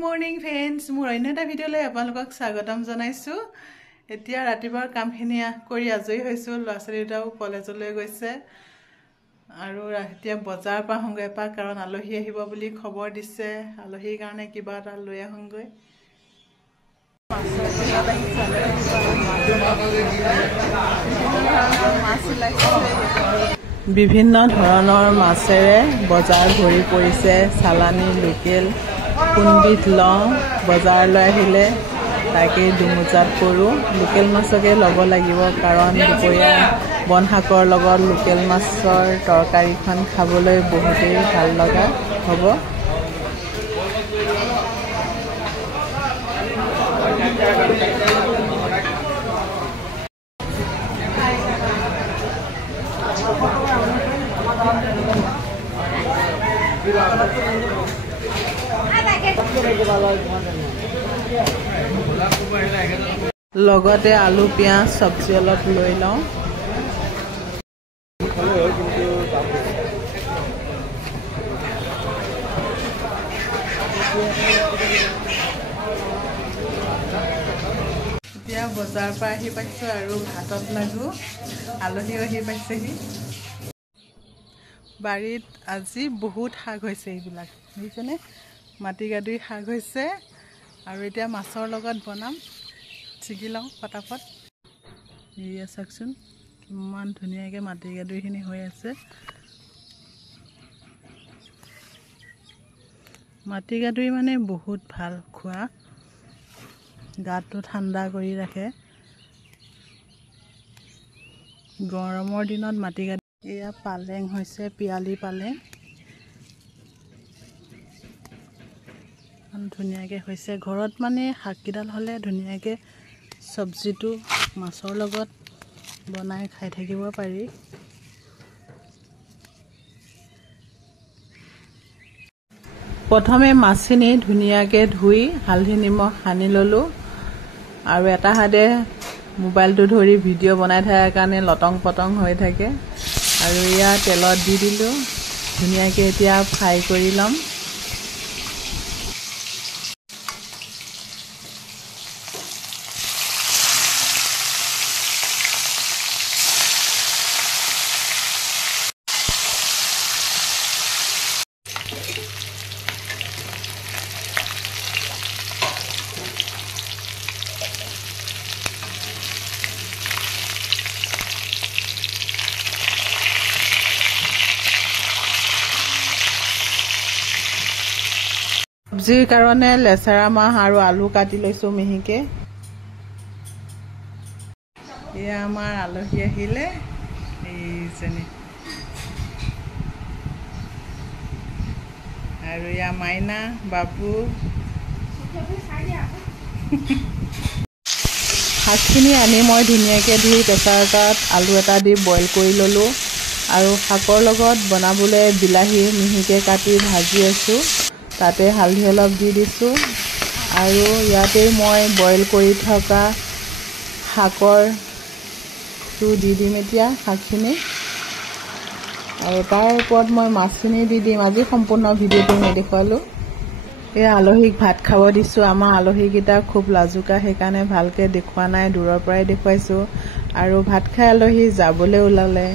Morning friends, মোৰ অন্য এটা ভিডিঅ'লৈ আপোনালোকক স্বাগতম জনাইছোঁ। এতিয়া ৰাতিপুৱাৰ কামখিনি কৰি আজৰি হৈছোঁ। ল'ৰা ছোৱালী দুটাও কলেজলৈ গৈছে আৰু এতিয়া বজাৰৰ পৰা আহোঁগৈ এপাক, কাৰণ আলহী আহিব বুলি খবৰ দিছে। আলহীৰ কাৰণে কিবা এটা লৈ আহোঁগৈ। বিভিন্ন ধৰণৰ মাছেৰে বজাৰ ভৰি পৰিছে। চালানী, লোকেল, কোনবিধ লওঁ, বজাৰলৈ আহিলে তাকেই দুমোজাত কৰোঁ। লোকেল মাছকে ল'ব লাগিব, কাৰণ দুপৰীয়া বন শাকৰ লগত লোকেল মাছৰ তৰকাৰীখন খাবলৈ বহুতেই ভাল লগা হ'ব। লগতে আলু, পিঁয়াজ, চব্জি অলপ লৈ লওঁ। এতিয়া বজাৰৰ পৰা আহি পাইছোঁ আৰু ভাতত লাগো। আলহীও আহি পাইছেহি। বাৰীত আজি বহুত শাক হৈছে। এইবিলাক দেখিছেনে? মাটিকাদুৰি শাক হৈছে আৰু এতিয়া মাছৰ লগত বনাম। ছিগি লওঁ ফটাফট। এয়া চাওকচোন কিমান ধুনীয়াকৈ মাটিকাদুৰিখিনি হৈ আছে। মাটিকাদুৰি মানে বহুত ভাল খোৱা, গাটো ঠাণ্ডা কৰি ৰাখে। গৰমৰ দিনত মাটিকাদুৰি। এয়া পালেং হৈছে, পিয়ালি পালেং। ধুনীয়াকৈ হৈছে। ঘৰত মানে শাককেইডাল হ'লে ধুনীয়াকৈ চব্জিটো মাছৰ লগত বনাই খাই থাকিব পাৰি। প্ৰথমে মাছখিনি ধুনীয়াকৈ ধুই হালধি নিমখ সানি ল'লোঁ আৰু এটা হাতে মোবাইলটো ধৰি ভিডিঅ' বনাই থকাৰ কাৰণে লটং পটং হৈ থাকে। আৰু এয়া তেলত দি দিলোঁ। ধুনীয়াকৈ এতিয়া ফ্ৰাই কৰি ল'ম। চব্জিৰ কাৰণে লেচেৰা মাহ আৰু আলু কাটি লৈছোঁ মিহিকৈ। এয়া আমাৰ আলহী আহিলে, এইজনী। আৰু এয়া মাইনা, বাবু। শাকখিনি আনি মই ধুনীয়াকৈ ধুই প্ৰেছাৰ কুকাৰত আলু এটা দি বইল কৰি ল'লোঁ আৰু শাকৰ লগত বনাবলৈ বিলাহী মিহিকৈ কাটি ভাজি আছোঁ। তাতে হালধি অলপ দি দিছোঁ আৰু ইয়াতে মই বইল কৰি থকা শাকৰটো দি দিম এতিয়া শাকখিনি, আৰু তাৰ ওপৰত মই মাছখিনি দি দিম। আজি সম্পূৰ্ণ ভিডিঅ'টো নেদেখুৱালোঁ। এই আলহীক ভাত খাব দিছোঁ। আমাৰ আলহীকেইটা খুব লাজুকা, সেইকাৰণে ভালকৈ দেখুওৱা নাই, দূৰৰ পৰাই দেখুৱাইছোঁ। আৰু ভাত খাই আলহী যাবলৈ ওলালে।